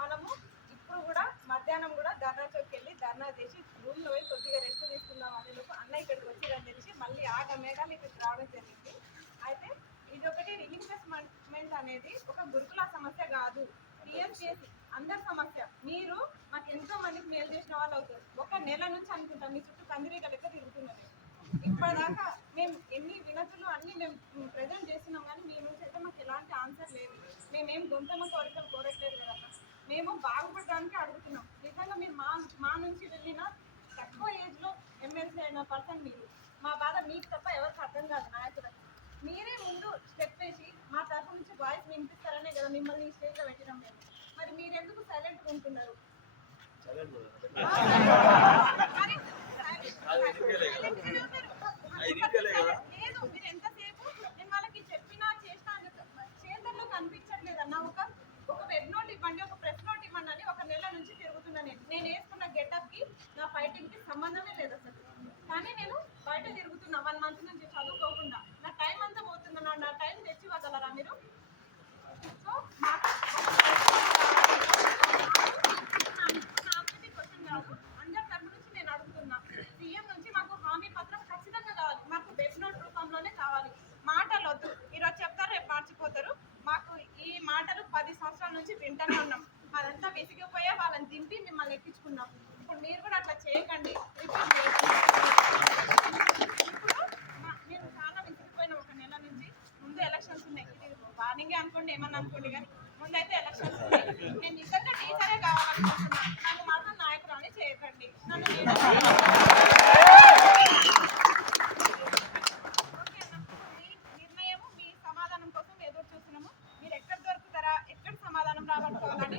మనము ఇప్పుడు కూడా మధ్యాహ్నం కూడా ధర్నా చౌక్ వెళ్ళి ధర్నా చేసి రూమ్లో పోయి కొద్దిగా రెస్ట్ తీసుకుందాం అనే లోపు అన్న ఇక్కడికి వచ్చిరని తెలిసి మళ్ళీ ఆట మేఘాలు ఇక్కడికి రావడం జరిగింది. అయితే ఇది ఒకటి రీఇన్వెస్ట్మెంట్ అనేది ఒక గురుకుల సమస్య కాదు, టీఎస్పీఎస్సీ అందరి సమస్య. మీరు మాకు ఎంతో మందికి మేలు చేసిన వాళ్ళు అవుతారు. ఒక నెల నుంచి అనుకుంటాం మీ చుట్టూ కందిరీగ లెక్క తిరుగుతున్నారు. ఇప్పటిదాకా మేము ఎన్ని వినతులు అన్ని మేము ప్రజెంట్ చేస్తున్నాం, కానీ మీ నుంచి అయితే మాకు ఎలాంటి ఆన్సర్ లేదు. మేమేం గొంతమ్మ కోరికలు కోరట్లేదు కదా, మేము బాగుపడడానికి అడుగుతున్నాం. నిజంగా మీరు మా నుంచి వెళ్ళిన తక్కువ ఏజ్లో ఎమ్మెల్సీ అయిన పర్సన్ మీరు. మా బాధ మీకు తప్ప ఎవరికి అర్థం కాదు నాయకులకి. మీరే ముందు స్టెప్ వేసి మా తరఫు నుంచి వాయిస్ వినిపిస్తారనే కదా మిమ్మల్ని స్టేజ్లో పెట్టడం లేదు. మరి మీరెందుకు సైలెంట్గా ఉంటున్నారు? లేదు, మీరు ఎంతసేపు నేను వాళ్ళకి చెప్పినా చేసినా చేతల్లో కనిపించట్లేదు అన్న. ఒక వెబ్ నోట్ ఇవ్వండి, ఒక ప్రెస్ నోట్ ఇవ్వండి అని ఒక నెల నుంచి తిరుగుతున్నాను. నేను వేసుకున్న గెటప్కి నా ఫైటింగ్కి సంబంధమే లేదు అసలు. కానీ నేను బయట తిరుగుతున్నా 1 month నుంచి చదువుకోకుండా. నా టైం అంతా పోతుందన్నా. నా టైం తెచ్చి వదలరా మీరు? సో క్వశ్చన్ కాదు, అందరి తరపు నుంచి నేను అడుగుతున్నా. సీఎం నుంచి మాకు హామీ పత్రం ఖచ్చితంగా కావాలి. మాకు వెబ్ నోట్ రూపంలోనే కావాలి. మాటలు వద్దు. ఈరోజు చెప్తారు, రేపు మర్చిపోతారు. మాకు ఈ మాటలు 10 సంవత్సరాల నుంచి వింటూనే ఉన్నాం. అదంతా విసిగిపోయా వాళ్ళని దింపి మిమ్మల్ని ఎక్కించుకున్నాం. ఇప్పుడు మీరు కూడా అట్లా చేయకండి. రిపీట్ చేయకండి. ఇప్పుడు నేను చాలా విసిగిపోయిన ఒక నెల నుంచి. ముందు ఎలక్షన్స్ ఉన్నాయి, ఇది వార్నింగే అనుకోండి, ఏమన్నా అనుకోండి, కానీ ముందైతే ఎలక్షన్స్ ఉన్నాయి. నేను నిజంగా టీచరే కావాలనుకుంటున్నాను. నన్ను మాత్రం నాయకురాలని చేయకండి. నన్ను నిర్ణయం మీ సమాధానం కోసం ఎదురు చూస్తున్నాము. మీరు ఎక్కడ దొరుకుతారా, ఎక్కడ సమాధానం రాబట్టుకోవాలని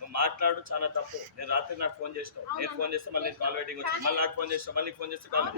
నువ్వు మాట్లాడు చాలా తప్పు. నేను రాత్రి నాకు ఫోన్ చేసినావు, నేను ఫోన్ చేస్తే మళ్ళీ కాల్ వెయిటింగ్ వచ్చింది, మళ్ళీ నాకు ఫోన్ చేస్తావు, మళ్ళీ ఫోన్ చేస్తే కాల్